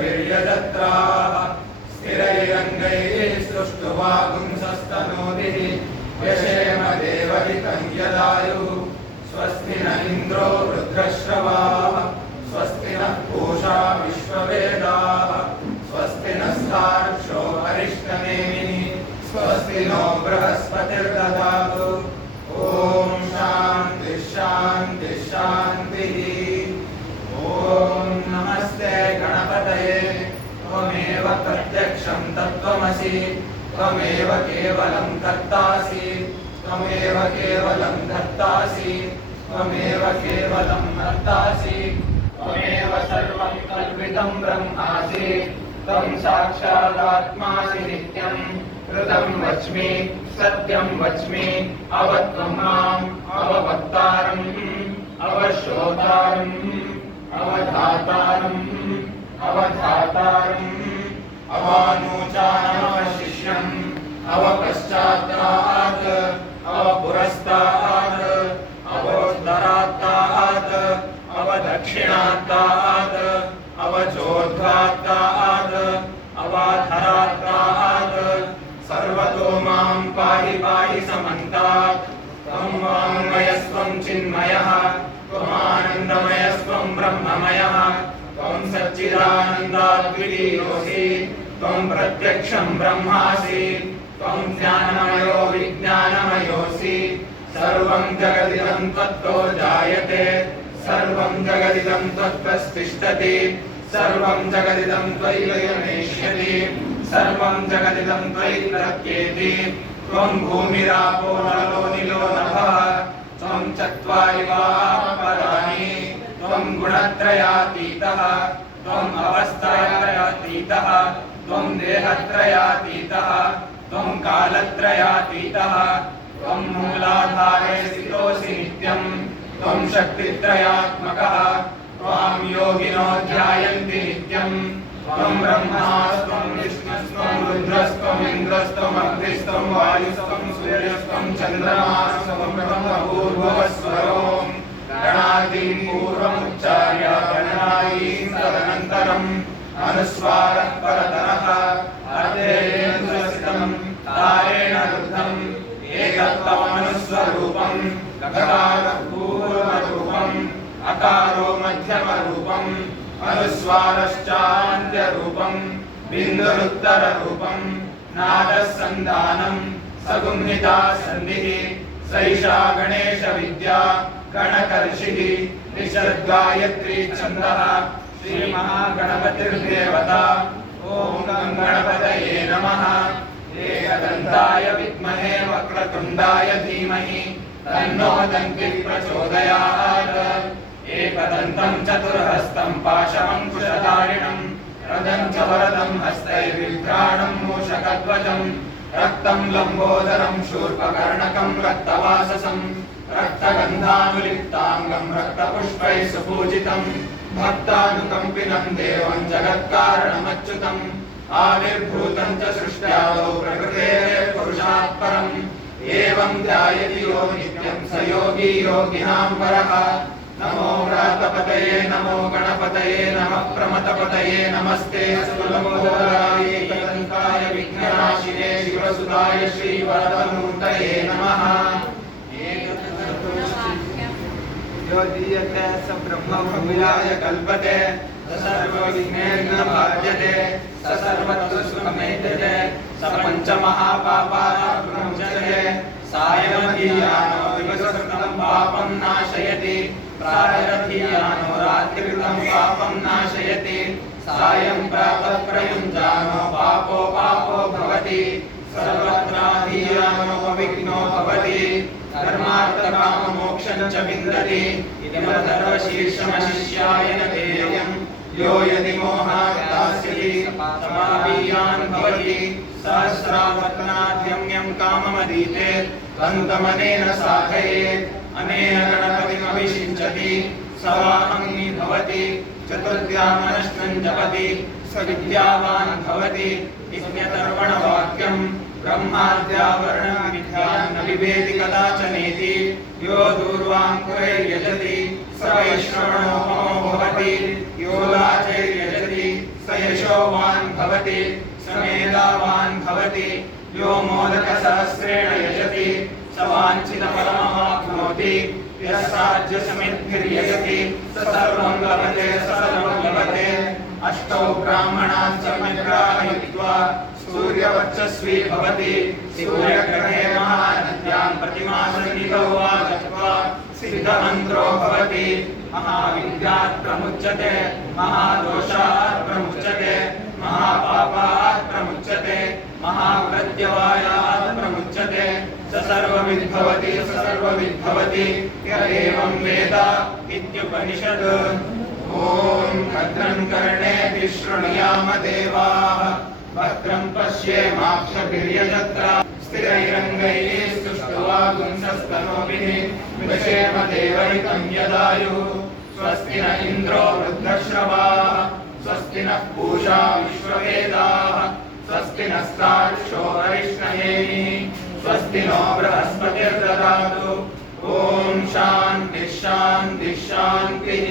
वीर्यजत्राः स्थिरैरङ्गैः सुष्ठुवा पुंसस्तनूभिः यशेम देवहितं यदायुः स्वस्ति न इन्द्रो वृद्धश्रवाः स्वस्ति नः पूषा विश्ववेदाः स्वस्ति नस्तार्क्ष्यो अरिष्टनेमिः स्वस्ति नो बृहस्पतिर्दधातु। ॐ शान्ति शान्ति शान्तिः। ॐ नमस्ते गणपतये त्वमेव प्रत्यक्षं तत्त्वमसि त्वमेव केवलं कर्तासि त्वमेव केवलं धर्तासि त्वमेव केवलं कर्तासि त्वमेव सर्वं कल्पितं ब्रह्मासि त्वं साक्षादात्मासि नित्यं कृतं वच्मि सत्यं वच्मि अवत्वं माम् अववक्तारम् अवश्रोतारम् अवधातारम् अवधातारम् अवानूचानमशिष्यम् अवपश्चात्तात् अवपुरस्तात् अवोत्तरात्तात् अवदक्षिणात्तात् अवचोर्ध्वात्तात् अवाधरात्तात् सर्वतो मां पाहि पाहि समन्तात्। त्वं वाङ्मयस्त्वं चिन्मयः त्वमानन्दमयस्त्वं ब्रह्ममयः त्वं सच्चिदानन्दाद्वितीयोऽसि त्वं प्रत्यक्षं ब्रह्मासि त्वं ज्ञानमयो विज्ञानमयोऽसि सर्वं जगदिदं त्वत्तो जायते सर्वं जगदिदं त्वत्तस्तिष्ठति सर्वं जगदिदं त्वयि लयमेष्यति सर्वं जगदिदं त्वयि प्रत्येति त्वं भूमिरापो नलो निलो नभः त्वं चत्वारि वापराणि त्वं गुणत्रयातीतः त्वम् अवस्थात्रयातीतः त्वं देहत्रयातीतः त्वं कालत्रयातीतः त्वं मूलाधारे स्थितोऽसि नित्यं त्वं शक्तित्रयात्मकः त्वां योगिनो ध्यायन्ति नित्यं त्वं ब्रह्मास्त्वं विष्णुस्त्वं रुद्रस्त्वम् इन्द्रस्त्वम् अग्निस्त्वं वायुस्त्वं सूर्यस्त्वं चन्द्रमास्त्वं ब्रह्मभूर्भुवस्वरों गणादिं पूर्वमुच्चार्य गणनादीं तदनन्तरम् अनुस्वारः परतरः अर्धेन्द्रस्तं तारेण रुद्धम् एकत्वमनुस्वरूपम् गकारः पूर्वरूपम् अकारो मध्यमरूपम् अनुस्वारश्चान्त्यरूपम् बिन्दुरुत्तररूपम् नादः सन्धानम् सगुम्हिता सन्धिः सैषा गणेशविद्या गणकर्षिः निषद्गायत्री छन्दः श्रीमहागणपतिर्देवता। ॐ गणपतये नमः। एकदन्ताय विद्महे वक्रतुण्डाय धीमहि तन्नो दन्तिः प्रचोदयात्। एकदन्तं चतुर्हस्तं पाशमङ्कुशधारिणं रदं च वरदं हस्तैर्बिभ्राणं मूषकध्वजं रक्तं लम्बोदरं शूर्पकर्णकं रक्तवाससं रक्तगन्धानुलिप्ताङ्गं रक्तपुष्पैः सुपूजितं भक्तानुकम्पिनं देवं जगत्कारणमच्युतम् आविर्भूतं च सृष्ट्यादौ प्रकृतेः पुरुषात् परम् एवं ध्यायति यो नित्यं स योगी योगिनां परः। नमो व्रातपतये नमो गणपतये नमः प्रमथपतये नमस्ते सुलभोदराय एकदन्ताय विघ्ननाशिने शिवसुताय श्रीवरदमूर्तये नमः। यो दीयते स ब्रह्मविलाय कल्पते स सर्वविघ्नेन भाज्यते स सर्वत्र सुखमेतते स पञ्चमहापापानां सायमधीयानो दिवसकृतं पापं नाशयति प्रातरधीयानो रात्रिकृतं पापं नाशयति सायं प्रातः प्रयुञ्जानो पापो पापो भवति सर्वत्राधीयानो विघ्नो भवति धर्मार्थकाममोक्षं च विन्दति इदमधर्मशीर्षमशिष्याय न देयम् यो यदि मोहात् दास्यति समापीयान् भवति सहस्रावर्तनाद्यम्यं काममदीते त्वन्तमनेन साधयेत् अनेन गणपतिमभिषिञ्चति स वाहङ्नि भवति चतुर्ध्यामनश्नं जपति स विद्यावान् भवति इत्यतर्वणवाक्यम् ब्रह्माद्यावरणं विद्यां न बिभेति कदाचनेति यो दूर्वाङ्कुरैर्यजति स वैश्रवणोपमो भवति यो लाचैर्यजति स भवति समेधावान् भवति यो मोदकसहस्रेण यजति स वाञ्छितफलमाप्नोति यस्साज्यसमिद्भिर्यजति स सर्वं लभते अष्टौ ब्राह्मणान् सम्यग्राहयित्वा सूर्यवर्चस्वी भवति सूर्यग्रहे महानद्यां प्रतिमासन्निधौ वा गत्वा सिद्धमन्त्रो भवति महाविद्यात् प्रमुच्यते महादोषात् प्रमुच्यते महापापात् प्रमुच्यते महाव्रत्यवायात् प्रमुच्यते स सर्वविद्भवति य एवं वेद इत्युपनिषद्। ॐ भद्रं कर्णेभिः शृणुयाम देवाः भद्रं पश्येमाक्षभिर्यजत्रा स्थिरैरङ्गैः स्तुष्ट्वागुंसस्तनूभिः विदशेम देवहितं यदायुः स्वस्ति न इन्द्रो वृद्धश्रवाः स्वस्ति नः पूषा विश्ववेदाः स्वस्ति नस्तार्क्ष्यो अरिष्णयेः स्वस्ति नो बृहस्पतिर्ददातु। ॐ शान्तिः शान्तिः शान्तिः।